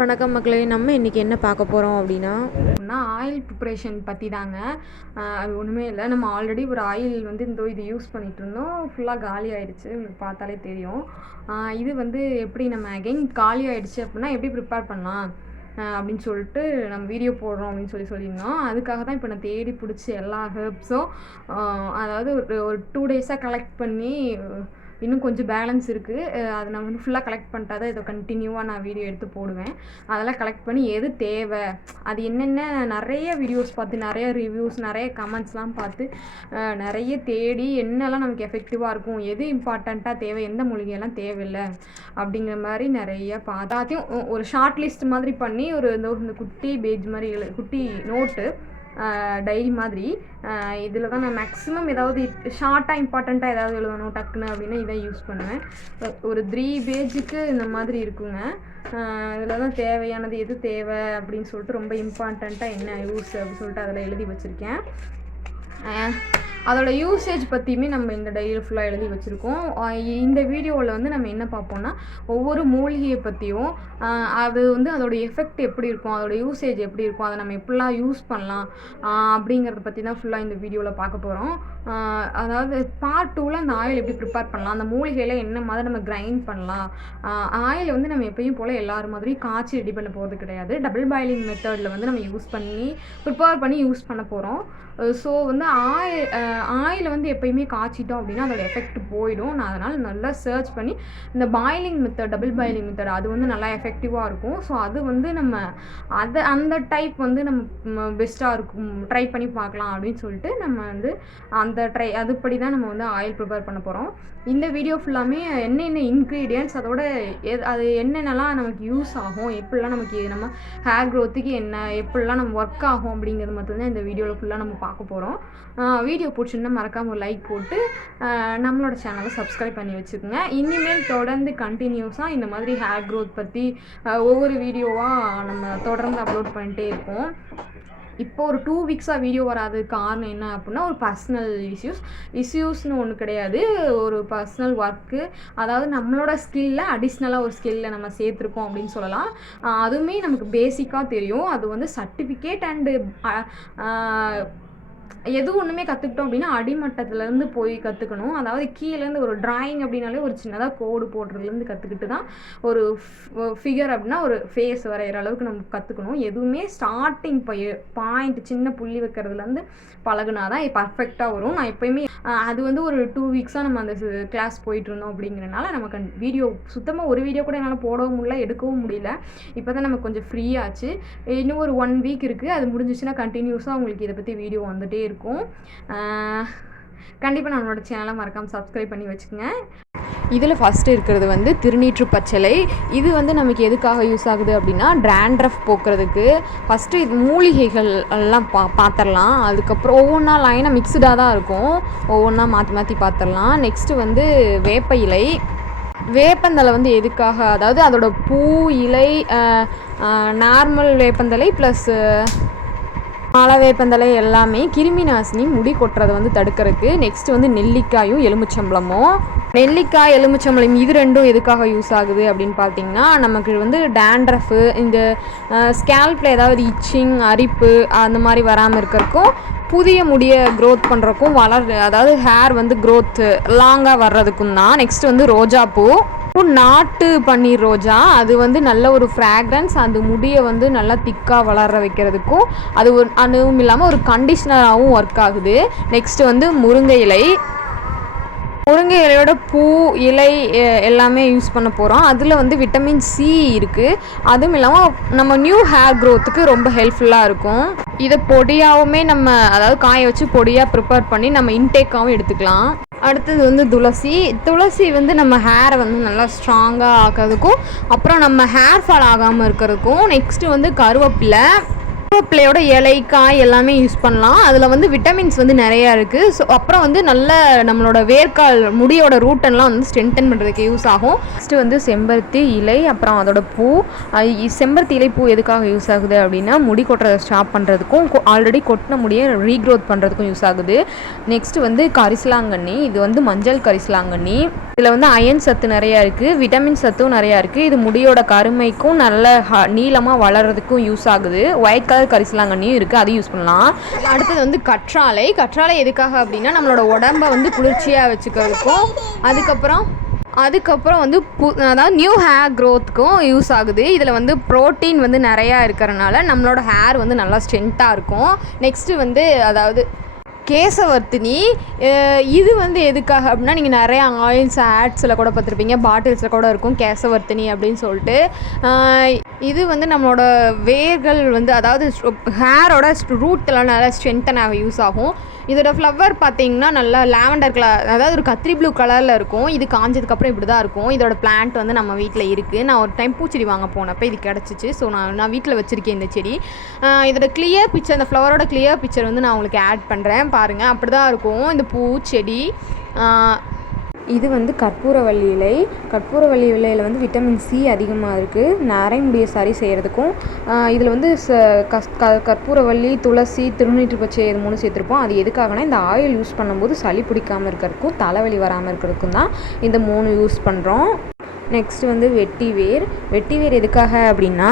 வணக்கம் மக்களே, நம்ம இன்றைக்கி என்ன பார்க்க போகிறோம் அப்படின்னா ஆயில் ப்ரிப்ரேஷன் பற்றி தாங்க. அது ஒன்றுமே இல்லை. நம்ம ஆல்ரெடி ஒரு ஆயில் வந்து இது யூஸ் பண்ணிகிட்டு இருந்தோம். ஃபுல்லாக காலி ஆகிடுச்சு, உங்களுக்கு பார்த்தாலே தெரியும். இது வந்து எப்படி நம்ம அகைன் காலி ஆகிடுச்சு அப்படின்னா எப்படி ப்ரிப்பேர் பண்ணலாம் அப்படின்னு சொல்லிட்டு நம்ம வீடியோ போடுறோம் அப்படின்னு சொல்லியிருந்தோம். அதுக்காக தான் இப்போ நான் தேடி பிடிச்சி எல்லா ஹெர்ப்ஸும், அதாவது ஒரு 2 டேஸாக கலெக்ட் பண்ணி, இன்னும் கொஞ்சம் பேலன்ஸ் இருக்குது. அதை நான் வந்து ஃபுல்லாக கலெக்ட் பண்ணிட்டா தான் இதை கண்டினியூவாக நான் வீடியோ எடுத்து போடுவேன். அதெல்லாம் கலெக்ட் பண்ணி எது தேவை, அது என்னென்ன, நிறைய வீடியோஸ் பார்த்து, நிறைய ரிவ்யூஸ், நிறைய கமெண்ட்ஸ்லாம் பார்த்து, நிறைய தேடி என்னெல்லாம் நமக்கு எஃபெக்டிவாக இருக்கும், எது இம்பார்ட்டண்ட்டாக தேவை, எந்த மூலிகையெல்லாம் தேவையில்லை அப்படிங்கிற மாதிரி நிறைய பார்த்தாத்தையும் ஒரு ஷார்ட் லிஸ்ட் மாதிரி பண்ணி இந்த குட்டி பேஜ் மாதிரி குட்டி நோட்டு, டைரி மாதிரி, இதில் தான் நான் மேக்ஸிமம் ஏதாவது ஷார்ட்டாக இம்பார்ட்டண்ட்டாக ஏதாவது எழுதணும் டக்குன்னு அப்படின்னா இதை யூஸ் பண்ணுவேன். ஒரு 3 பேஜுக்கு இந்த மாதிரி இருக்குங்க. இதில் தான் தேவையானது எது தேவை அப்படின்னு சொல்லிட்டு, ரொம்ப இம்பார்ட்டண்ட்டாக என்ன யூஸ் அப்படின்னு சொல்லிட்டு அதில் எழுதி வச்சுருக்கேன். அதோட யூசேஜ் பற்றியுமே நம்ம இந்த டைரியில் ஃபுல்லாக எழுதி வச்சுருக்கோம். இந்த வீடியோவில் வந்து நம்ம என்ன பார்ப்போம்னா, ஒவ்வொரு மூலிகையை பற்றியும், அது வந்து அதோடய எஃபெக்ட் எப்படி இருக்கும், அதோடய யூசேஜ் எப்படி இருக்கும், அதை நம்ம எப்படிலாம் யூஸ் பண்ணலாம் அப்படிங்கிறத பற்றி தான் ஃபுல்லாக இந்த வீடியோவில் பார்க்க போகிறோம். அதாவது பார்ட் 2ல் அந்த ஆயில் எப்படி ப்ரிப்பேர் பண்ணலாம், அந்த மூலிகையில் என்ன மாதிரி நம்ம கிரைண்ட் பண்ணலாம். ஆயில் வந்து நம்ம எப்பயும் போல் எல்லாரும் மாதிரி காய்ச்சி ரெடி பண்ண போகிறது கிடையாது. டபுள் பாயிலிங் மெத்தடில் வந்து நம்ம யூஸ் பண்ணி ப்ரிப்பேர் பண்ணி யூஸ் பண்ண போகிறோம். ஸோ வந்து ஆயிலை வந்து எப்போயுமே காய்ச்சிட்டோம் அப்படின்னா அதோட எஃபெக்ட் போயிடும். நான் அதனால் நல்லா சர்ச் பண்ணி இந்த boiling method, double boiling method, அது வந்து நல்லா எஃபெக்டிவாக இருக்கும். ஸோ அது வந்து நம்ம அந்த டைப் வந்து நம்ம பெஸ்ட்டாக இருக்கும், ட்ரை பண்ணி பார்க்கலாம் அப்படின்னு சொல்லிட்டு நம்ம வந்து அதுபடி தான் நம்ம வந்து ஆயில் ப்ரிப்பேர் பண்ண போகிறோம். இந்த வீடியோ ஃபுல்லாமே என்னென்ன இன்க்ரீடியன்ட்ஸ், அதோட அது என்னென்னலாம் நமக்கு யூஸ் ஆகும், எப்படிலாம் நமக்கு நம்ம ஹேர் க்ரோத்துக்கு எப்படிலாம் நம்ம ஒர்க் ஆகும் அப்படிங்கிறது மட்டும்தான் இந்த வீடியோவில் ஃபுல்லாக நம்ம பார்க்க போகிறோம். வீடியோ பிடிச்சிருந்தா மறக்காமல் ஒரு லைக் போட்டு நம்மளோட சேனலை சப்ஸ்கிரைப் பண்ணி வச்சுக்கோங்க. இனிமேல் தொடர்ந்து கண்டினியூஸாக இந்த மாதிரி ஹேர் க்ரோத் பற்றி ஒவ்வொரு வீடியோவாக நம்ம தொடர்ந்து அப்லோட் பண்ணிகிட்டே இருப்போம். இப்போ ஒரு 2 வீக்ஸாக வீடியோ வராது காரணம் என்ன அப்படின்னா, ஒரு பர்சனல் இஷ்யூஸ்னு ஒன்று கிடையாது, ஒரு பர்சனல் ஒர்க்கு. அதாவது நம்மளோட ஸ்கில்ல அடிஷ்னலாக ஒரு ஸ்கில்ல நம்ம சேர்த்துருக்கோம் அப்படின்னு சொல்லலாம். அதுவுமே நமக்கு பேசிக்காக தெரியும். அது வந்து சர்டிஃபிகேட் அண்டு எது ஒன்றுமே கற்றுக்கிட்டோம் அப்படின்னா அடிமட்டத்துலேருந்து போய் கற்றுக்கணும். அதாவது கீழேருந்து ஒரு ட்ராயிங் அப்படின்னாலே ஒரு சின்னதாக கோடு போடுறதுலேருந்து கற்றுக்கிட்டு தான் ஒரு ஃபிகர் அப்படின்னா ஒரு ஃபேஸ் வரைகிற அளவுக்கு நம்ம கற்றுக்கணும். எதுவுமே ஸ்டார்டிங் பாயிண்ட் சின்ன புள்ளி வைக்கிறதுலேருந்து பழகுனா தான் பர்ஃபெக்டாக வரும். நான் எப்போயுமே அது வந்து ஒரு 2 வீக்ஸாக நம்ம அந்த கிளாஸ் போயிட்டு இருந்தோம் அப்படிங்கிறனால நமக்கு வீடியோ சுத்தமாக ஒரு வீடியோ கூட என்னால் போடவும் முடியல, எடுக்கவும் முடியல. இப்போ தான் நமக்கு கொஞ்சம் ஃப்ரீயாச்சு. இன்னும் ஒரு 1 வீக் இருக்குது. அது முடிஞ்சிச்சுன்னா கண்டினியூஸாக உங்களுக்கு இதை பற்றி வீடியோ வந்துகிட்டே இருக்கும். கண்டிப்பாக நம்மளோட சேனலை மறக்காமல் சப்ஸ்கிரைப் பண்ணி வச்சுக்கோங்க. இதில் ஃபஸ்ட்டு இருக்கிறது வந்து திருநீற்று பச்சிலை. இது வந்து நமக்கு எதுக்காக யூஸ் ஆகுது அப்படின்னா, ட்ராண்ட்ரஃப் போக்குறதுக்கு. ஃபஸ்ட்டு இது மூலிகைகள் எல்லாம் பார்த்துடலாம். அதுக்கப்புறம் ஒவ்வொன்றா லைனாக மிக்ஸ்டாக தான் இருக்கும், ஒவ்வொன்றா மாற்றி பார்த்துடலாம். நெக்ஸ்ட்டு வந்து வேப்ப இலை. வேப்பந்தலை வந்து எதுக்காக, அதாவது அதோட பூ, இலை, நார்மல் வேப்பந்தலை ப்ளஸ் மாலை வேப்பந்தலை எல்லாமே கிருமி நாசினி, முடி கொட்டுறதை வந்து தடுக்கிறதுக்கு. நெக்ஸ்ட் வந்து நெல்லிக்காயும் எலுமிச்சம்பழமும். நெல்லிக்காய், எலுமிச்சம்பழம் இது ரெண்டும் எதுக்காக யூஸ் ஆகுது அப்படின்னு பார்த்தீங்கன்னா, நமக்கு வந்து டேண்ட்ரஃபு, இந்த ஸ்கேல்பில் ஏதாவது இச்சிங், அரிப்பு அந்த மாதிரி வராமல் இருக்கிறதுக்கும், புதிய முடியை க்ரோத் பண்ணுறதுக்கும், அதாவது ஹேர் வந்து க்ரோத் லாங்காக வர்றதுக்கும் தான். நெக்ஸ்ட் வந்து ரோஜாப்பூ, நாட்டு பன்னீர் ரோஜா. அது வந்து நல்ல ஒரு ஃப்ராக்ரன்ஸ், அந்த முடியை வந்து நல்லா திக்காக வளர வைக்கிறதுக்கும், அதுவும் இல்லாமல் ஒரு கண்டிஷ்னராகவும் ஒர்க் ஆகுது. நெக்ஸ்ட் வந்து முருங்கை இலை. முருங்கை இலையோட பூ, இலை எல்லாமே யூஸ் பண்ண போகிறோம். அதில் வந்து விட்டமின் சி இருக்குது. அதுவும் இல்லாமல் நம்ம நியூ ஹேர் க்ரோத்துக்கு ரொம்ப ஹெல்ப்ஃபுல்லாக இருக்கும். இதை பொடியாகவுமே நம்ம, அதாவது காய வச்சு பொடியாக ப்ரிப்பேர் பண்ணி நம்ம இன்டேக்காகவும் எடுத்துக்கலாம். அடுத்தது வந்து துளசி வந்து நம்ம ஹேரை வந்து நல்லா ஸ்ட்ராங்காக ஆக்கிறதுக்கும், அப்புறம் நம்ம ஹேர் ஃபால் ஆகாமல் இருக்கிறதுக்கும். நெக்ஸ்ட்டு வந்து கருவேப்பிலையோட இலை, காய் எல்லாமே யூஸ் பண்ணலாம். அதில் வந்து விட்டமின்ஸ் வந்து நிறையா இருக்குது. ஸோ அப்புறம் வந்து நல்ல நம்மளோட வேர்க்கால் முடியோட ரூட்டெல்லாம் வந்து ஸ்ட்ரென்தன் பண்ணுறதுக்கு யூஸ் ஆகும். நெக்ஸ்ட்டு வந்து செம்பருத்தி இலை, அப்புறம் அதோட பூ. செம்பருத்தி இலை பூ எதுக்காக யூஸ் ஆகுது அப்படின்னா, முடி கொட்டுறதை ஸ்டாப் பண்ணுறதுக்கும், ஆல்ரெடி கொட்டின முடியை ரீக்ரோத் பண்ணுறதுக்கும் யூஸ் ஆகுது. நெக்ஸ்ட்டு வந்து கரிசலாங்கண்ணி. இது வந்து மஞ்சள் கரிசலாங்கண்ணி. இதில் வந்து அயன் சத்து நிறையா இருக்குது, விட்டமின் சத்தும் நிறையா இருக்குது. இது முடியோட கருமைக்கும் நல்ல நீளமாக வளர்கிறதுக்கும் யூஸ் ஆகுது. ஒயிட் கலர் கரிசலாங்கண்ணியும் இருக்குது, அதையும் யூஸ் பண்ணலாம். அடுத்தது வந்து கற்றாழை. கற்றாழை எதுக்காக அப்படின்னா நம்மளோட உடம்பை வந்து குளிர்ச்சியாக வச்சுக்கிறதுக்கும், அதுக்கப்புறம் வந்து அதாவது நியூ ஹேர் க்ரோத்துக்கும் யூஸ் ஆகுது. இதில் வந்து ப்ரோட்டீன் வந்து நிறையா இருக்கிறனால நம்மளோட ஹேர் வந்து நல்லா ஸ்ட்ரென்த்தாக இருக்கும். நெக்ஸ்ட்டு வந்து அதாவது கேசவர்த்தினி. இது வந்து எதுக்காக அப்படின்னா நீங்கள் நிறையா ஆயில்ஸ் ஆட்ஸில் கூட பார்த்துருப்பீங்க, பாட்டில்ஸில் கூட இருக்கும் கேசவர்த்தினி அப்படின்னு சொல்லிட்டு. இது வந்து நம்மளோட வேர்கள் வந்து அதாவது ஹேரோட ரூட்டெலாம் நல்லா ஸ்ட்ரென்த்தனாக யூஸ் ஆகும். இதோட ஃப்ளவர் பார்த்தீங்கன்னா நல்லா லாவெண்டர் கலர், அதாவது ஒரு கத்திரி ப்ளூ கலரில் இருக்கும். இது காஞ்சதுக்கப்புறம் இப்படி தான் இருக்கும். இதோட பிளான்ட் வந்து நம்ம வீட்டில் இருக்குது. நான் ஒரு டைம் பூச்செடி வாங்க போனப்போ இது கிடச்சிச்சு. ஸோ நான் வீட்டில் வச்சுருக்கேன் இந்த செடி. இதோட கிளியர் பிக்சர், அந்த ஃப்ளவரோட கிளியர் பிக்சர் வந்து நான் உங்களுக்கு ஆட் பண்ணுறேன் பாருங்கள். அப்படி தான் இருக்கும் இந்த பூச்செடி. இது வந்து கற்பூரவள்ளி இலை. கற்பூரவள்ளி இலையில் வந்து விட்டமின் சி அதிகமாக இருக்குது, நரைமுடியை சரி செய்கிறதுக்கும். இதில் வந்து கற்பூரவள்ளி, துளசி, திருநீற்று பச்சை இது 3 சேர்த்துருப்போம். அது எதுக்காகனா இந்த ஆயில் யூஸ் பண்ணும்போது சளி பிடிக்காமல் இருக்கிறதுக்கும் தலைவலி வராமல் இருக்கிறதுக்கும் தான் இந்த 3 யூஸ் பண்ணுறோம். நெக்ஸ்ட்டு வந்து வெட்டிவேர். வெட்டிவேர் எதுக்காக அப்படின்னா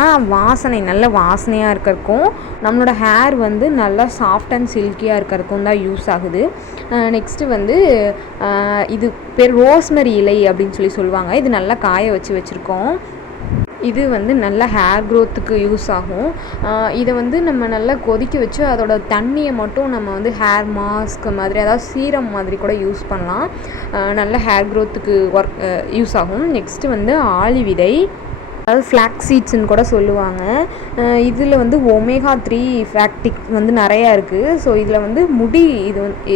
நல்ல வாசனையாக இருக்கிறதுக்கும், நம்மளோட ஹேர் வந்து நல்லா சாஃப்ட் அண்ட் சில்கியாக இருக்கிறதுக்கும் தான் யூஸ் ஆகுது. நெக்ஸ்ட்டு வந்து இது பேர் ரோஸ்மெரி இலை அப்படின்னு சொல்லுவாங்க. இது நல்லா காய வச்சுருக்கோம். இது வந்து நல்ல ஹேர் க்ரோத்துக்கு யூஸ் ஆகும். இதை வந்து நம்ம நல்லா கொதிக்க வச்சு அதோட தண்ணியை மட்டும் நம்ம வந்து ஹேர் மாஸ்க் மாதிரி, அதாவது சீரம் மாதிரி கூட யூஸ் பண்ணலாம். நல்ல ஹேர் க்ரோத்துக்கு யூஸ் ஆகும். நெக்ஸ்ட்டு வந்து ஆளி விதை, அதாவது ஃப்ளாக்ஸ் சீட்ஸ்ன்னு கூட சொல்லுவாங்க. இதில் வந்து ஒமேகா 3 ஃபேக்டிக் வந்து நிறையா இருக்குது. ஸோ இதில் வந்து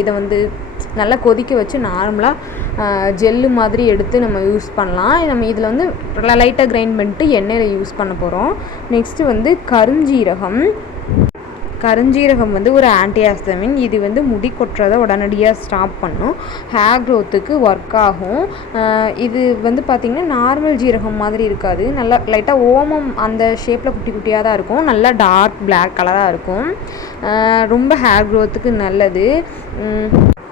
இதை வந்து நல்லா கொதிக்க வச்சு நார்மலாக ஜெல்லு மாதிரி எடுத்து நம்ம யூஸ் பண்ணலாம். நம்ம இதில் வந்து லைட்டாக கிரைண்ட் பண்ணிட்டு எண்ணெயில் யூஸ் பண்ண போகிறோம். நெக்ஸ்ட்டு வந்து கருஞ்சீரகம் வந்து ஒரு ஆன்டிஹிஸ்டமின். இது வந்து முடி கொட்டுறதை உடனடியாக ஸ்டாப் பண்ணும், ஹேர் க்ரோத்துக்கு ஒர்க் ஆகும். இது வந்து பார்த்திங்கன்னா நார்மல் ஜீரகம் மாதிரி இருக்காது, நல்லா லைட்டாக ஓமம் அந்த ஷேப்பில் குட்டி குட்டியாக தான் இருக்கும். நல்லா டார்க் பிளாக் கலராக இருக்கும். ரொம்ப ஹேர் க்ரோத்துக்கு நல்லது.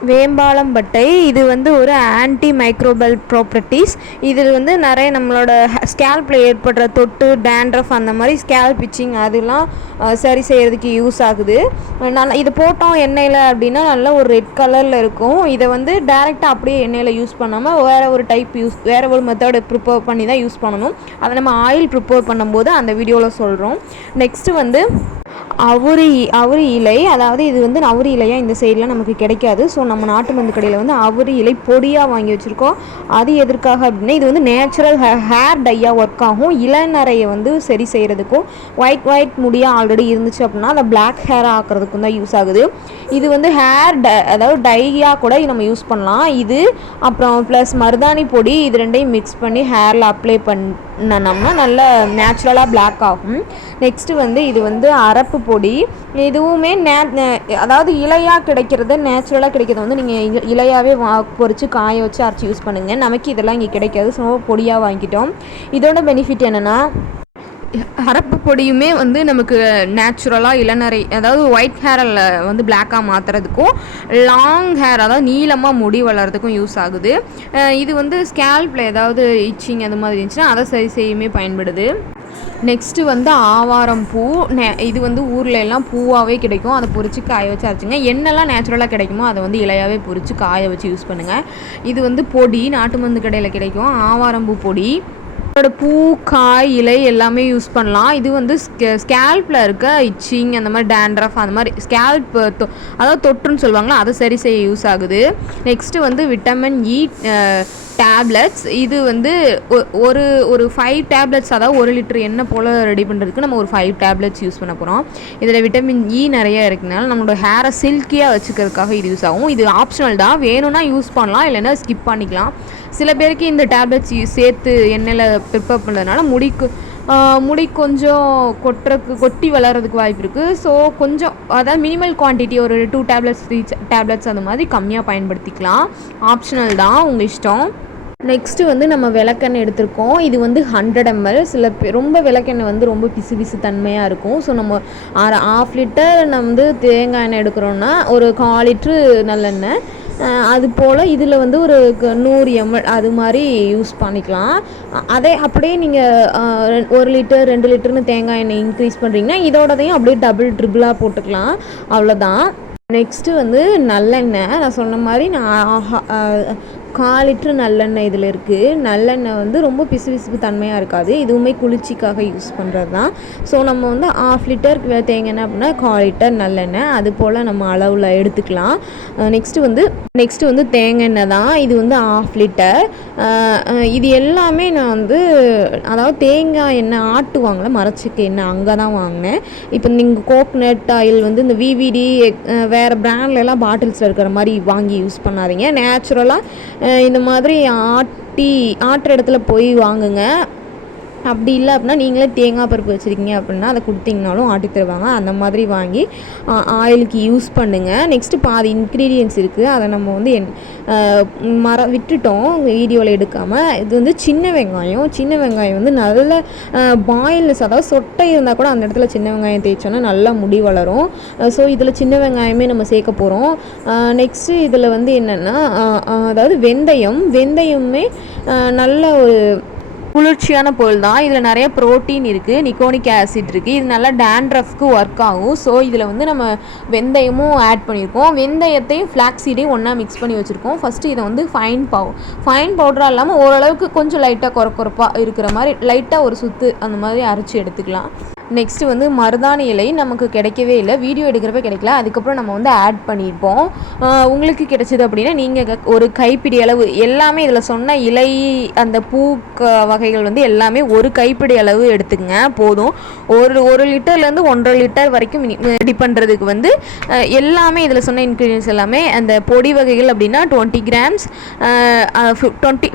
வேம்பாலம்பட்டை. இது வந்து ஒரு ஆன்டி மைக்ரோபல் ப்ராப்பர்ட்டிஸ். இதில் வந்து நிறைய நம்மளோட ஸ்கேல்பில் ஏற்படுற தொட்டு, டேண்ட்ரஃப், அந்த மாதிரி ஸ்கேல்ப் பிச்சிங் அதெல்லாம் சரி செய்கிறதுக்கு யூஸ் ஆகுது. இது போட்டோம் எண்ணெயில் அப்படின்னா நல்லா ஒரு ரெட் கலரில் இருக்கும். இதை வந்து டைரெக்டாக அப்படியே எண்ணெயில் யூஸ் பண்ணாமல் வேறு ஒரு மெத்தட் ப்ரிப்பேர் பண்ணி தான் யூஸ் பண்ணணும். அதை நம்ம ஆயில் ப்ரிப்பேர் பண்ணும்போது அந்த வீடியோவில் சொல்கிறோம். நெக்ஸ்ட்டு வந்து அவுரி இலை. அதாவது இது வந்து அவுரி இலையாக இந்த சைடில் நமக்கு கிடைக்காது. ஸோ நம்ம நாட்டு மருந்து கடையில் வந்து அவுரி இலை பொடியாக வாங்கி வச்சுருக்கோம். அது எதற்காக அப்படின்னா இது வந்து நேச்சுரல் ஹேர் டையாக ஒர்க் ஆகும். இளநரையை வந்து சரி செய்கிறதுக்கும், ஒயிட் முடியாக ஆல்ரெடி இருந்துச்சு அப்படின்னா அதை பிளாக் ஹேர் ஆக்கிறதுக்கும் தான் யூஸ் ஆகுது. இது வந்து அதாவது டையாக கூட நம்ம யூஸ் பண்ணலாம். இது அப்புறம் ப்ளஸ் மருதாணி பொடி, இது ரெண்டையும் மிக்ஸ் பண்ணி ஹேரில் அப்ளை பண்ணோம்னா நல்லா நேச்சுரலாக பிளாக் ஆகும். நெக்ஸ்ட்டு வந்து இது வந்து அரப்பு பொடி. இதுவுமே அதாவது இலையாக கிடைக்கிறது, நேச்சுரலாக கிடைக்கிறது வந்து நீங்கள் இலையாகவே பொறிச்சு காய வச்சு அரைச்சி யூஸ் பண்ணுங்கள். நமக்கு இதெல்லாம் இங்கே கிடைக்காது, ஸோ பொடியாக வாங்கிட்டோம். இதோட பெனிஃபிட் என்னென்னா அரப்பு பொடியுமே வந்து நமக்கு நேச்சுரலாக இளநரை, அதாவது ஒயிட் ஹேரில் வந்து பிளாக்காக மாற்றுறதுக்கும், லாங் ஹேர் அதாவது நீளமாக முடி வளர்கிறதுக்கும் யூஸ் ஆகுது. இது வந்து ஸ்கேல்பில் ஏதாவது இச்சிங் அந்த மாதிரி இருந்துச்சுன்னா அதை சரி செய்யுமே பயன்படுது. நெக்ஸ்ட்டு வந்து ஆவாரம் பூ. இது வந்து ஊரில் எல்லாம் பூவாகவே கிடைக்கும். அதை பொறிச்சு காய வச்சு அரைச்சிங்க. என்னெல்லாம் நேச்சுரலாக கிடைக்குமோ அதை வந்து இலையாகவே பொறிச்சு காய வச்சு யூஸ் பண்ணுங்கள். இது வந்து பொடி நாட்டு மருந்து கடையில் கிடைக்கும், ஆவாரம் பூ பொடி. அதோட பூ, காய், இலை எல்லாமே யூஸ் பண்ணலாம். இது வந்து ஸ்கேல்பில் இருக்க இச்சிங், அந்த மாதிரி டேண்ட்ரஃப், அந்த மாதிரி ஸ்கேல்ப் அதாவது தொற்றுன்னு சொல்லுவாங்களா, அதை சரி செய்ய யூஸ் ஆகுது. நெக்ஸ்ட்டு வந்து விட்டமின் இ டேப்லெட்ஸ். இது வந்து ஒரு 5 டேப்லெட்ஸ், அதாவது 1 லிட்டர் எண்ணெய் போல் ரெடி பண்ணுறதுக்கு நம்ம ஒரு 5 டேப்லெட்ஸ் யூஸ் பண்ண போகிறோம். இதில் விட்டமின் இ நிறைய இருக்குனால நம்மளோட ஹேரை சில்கியாக வச்சுக்கிறதுக்காக இது யூஸ் ஆகும். இது ஆப்ஷனல் தான், வேணும்னா யூஸ் பண்ணலாம், இல்லைன்னா ஸ்கிப் பண்ணிக்கலாம். சில பேருக்கு இந்த டேப்லெட்ஸ் சேர்த்து எண்ணெயில் ப்ரிப்பேர் பண்ணுறதுனால முடி கொஞ்சம் கொட்டி வளர்கிறதுக்கு வாய்ப்பு இருக்குது. ஸோ கொஞ்சம் அதாவது மினிமல் குவான்டிட்டி, ஒரு 2 டேப்லெட்ஸ் 3 டேப்லெட்ஸ் அந்த மாதிரி கம்மியாக பயன்படுத்திக்கலாம். ஆப்ஷனல் தான், உங்கள் இஷ்டம். நெக்ஸ்ட்டு வந்து நம்ம விளக்கெண்ணெய் எடுத்திருக்கோம். இது வந்து 100 ml. ரொம்ப விளக்கெண்ணெய் வந்து ரொம்ப பிசு தன்மையாக இருக்கும். ஸோ நம்ம 1/2 லிட்டர் நம்ம வந்து தேங்காய் எண்ணெய் எடுக்கிறோன்னா ஒரு 1/4 லிட்ரு நல்லெண்ணெய். அது போல் இதில் வந்து ஒரு 100 ml அது மாதிரி யூஸ் பண்ணிக்கலாம். அதே அப்படியே நீங்கள் 1 லிட்டர் 2 லிட்டர்னு தேங்காய் எண்ணெய் இன்க்ரீஸ் பண்ணுறீங்கன்னா இதோடதையும் அப்படியே டபுள் ட்ரிபிளாக போட்டுக்கலாம். அவ்வளோதான். நெக்ஸ்ட்டு வந்து நல்லெண்ணெய். நான் சொன்ன மாதிரி நான் 1/4 லிட்ரு நல்லெண்ணெய் இதில் இருக்குது. நல்லெண்ணெய் வந்து ரொம்ப பிசுபிசுப்பு தன்மையாக இருக்காது. இதுவுமே குளிர்ச்சிக்காக யூஸ் பண்ணுறது தான். ஸோ நம்ம வந்து 1/2 லிட்டர் தேங்காய் எண்ணெய் அப்படின்னா 1/4 லிட்டர் நல்லெண்ணெய் அது போல் நம்ம அளவில் எடுத்துக்கலாம். நெக்ஸ்ட்டு வந்து தேங்காய் எண்ணெய் தான். இது வந்து 1/2 லிட்டர். இது எல்லாமே நான் வந்து அதாவது தேங்காய் எண்ணெய் ஆட்டுவாங்களே மரச்செக்கு எண்ணெய் அங்கே தான் வாங்கினேன். இப்போ நீங்கள் கோக்னட் ஆயில் வந்து இந்த விவிடி வேறு பிராண்ட்லலாம் பாட்டில்ஸில் இருக்கிற மாதிரி வாங்கி யூஸ் பண்ணாதீங்க. நேச்சுரலாக இந்த மாதிரி ஆட்டுற இடத்துல போய் வாங்குங்க. அப்படி இல்லை அப்படின்னா நீங்களே தேங்காய் பருப்பு வச்சுருக்கீங்க அப்படின்னா அதை கொடுத்தீங்கனாலும் ஆட்டி தருவாங்க. அந்த மாதிரி வாங்கி ஆயிலுக்கு யூஸ் பண்ணுங்கள். நெக்ஸ்ட்டு பாதி இன்க்ரீடியன்ஸ் இருக்குது. அதை நம்ம வந்து விட்டுட்டோம் வீடியோவில் எடுக்காமல். இது வந்து சின்ன வெங்காயம் வந்து நல்ல பாயில்னஸ், அதாவது சொட்டை இருந்தால் கூட அந்த இடத்துல சின்ன வெங்காயம் தேய்ச்சோன்னா நல்லா முடி வளரும். ஸோ இதில் சின்ன வெங்காயமே நம்ம சேர்க்க போகிறோம். நெக்ஸ்ட்டு இதில் வந்து என்னென்னா அதாவது வெந்தயமே நல்ல ஒரு குளிர்ச்சியான பொருள் தான். இதில் நிறைய ப்ரோட்டீன் இருக்குது, நிக்கோனிக் ஆசிட் இருக்குது. இது நல்லா டேண்ட்ரஃப்க்கு ஒர்க் ஆகும். ஸோ இதில் வந்து நம்ம வெந்தயமும் ஆட் பண்ணியிருக்கோம். வெந்தயத்தையும் ஃப்ளாக்ஸீடையும் ஒன்றா மிக்ஸ் பண்ணி வச்சுருக்கோம். ஃபஸ்ட்டு இதை வந்து ஃபைன் பவுடராக இல்லாமல் ஓரளவுக்கு கொஞ்சம் லைட்டாக கொரப்பாக இருக்கிற மாதிரி லைட்டாக ஒரு சுத்து அந்த மாதிரி அரைச்சி எடுத்துக்கலாம். நெக்ஸ்ட்டு வந்து மருதாணி இலை நமக்கு கிடைக்கவே இல்லை, வீடியோ எடுக்கிறப்ப கிடைக்கல. அதுக்கப்புறம் நம்ம வந்து ஆட் பண்ணியிருப்போம். உங்களுக்கு கிடைச்சிது அப்படின்னா நீங்கள் ஒரு கைப்பிடி அளவு எல்லாமே இதில் சொன்ன இலை அந்த பூ வகைகள் வந்து எல்லாமே ஒரு கைப்பிடி அளவு எடுத்துக்கங்க போதும். ஒரு லிட்டர்லேருந்து 1.5 லிட்டர் வரைக்கும் ரெடி பண்ணுறதுக்கு வந்து எல்லாமே இதில் சொன்ன இன்க்ரீடியன்ஸ் எல்லாமே அந்த பொடி வகைகள் அப்படின்னா 20 கிராம்ஸ்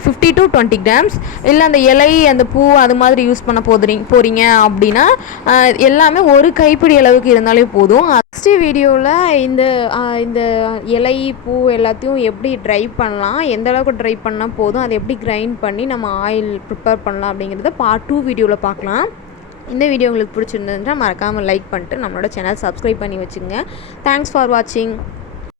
50 to 20 கிராம்ஸ் இல்லை அந்த இலை அந்த பூ அது மாதிரி யூஸ் பண்ண போகிறீங்க அப்படின்னா எல்லாமே ஒரு கைப்பிடி அளவுக்கு இருந்தாலே போதும். நெக்ஸ்ட் வீடியோவில் இந்த இலை பூ எல்லாத்தையும் எப்படி ட்ரை பண்ணலாம், எந்த அளவுக்கு ட்ரை பண்ணால் போதும், அதை எப்படி கிரைண்ட் பண்ணி நம்ம ஆயில் ப்ரிப்பேர் பண்ணலாம் அப்படிங்கிறத பார்ட் 2 வீடியோவில் பார்க்கலாம். இந்த வீடியோ உங்களுக்கு பிடிச்சிருந்ததுன்னா மறக்காமல் லைக் பண்ணிட்டு நம்மளோட சேனல் சப்ஸ்கிரைப் பண்ணி வச்சுங்க. தேங்க்ஸ் ஃபார் வாட்சிங்.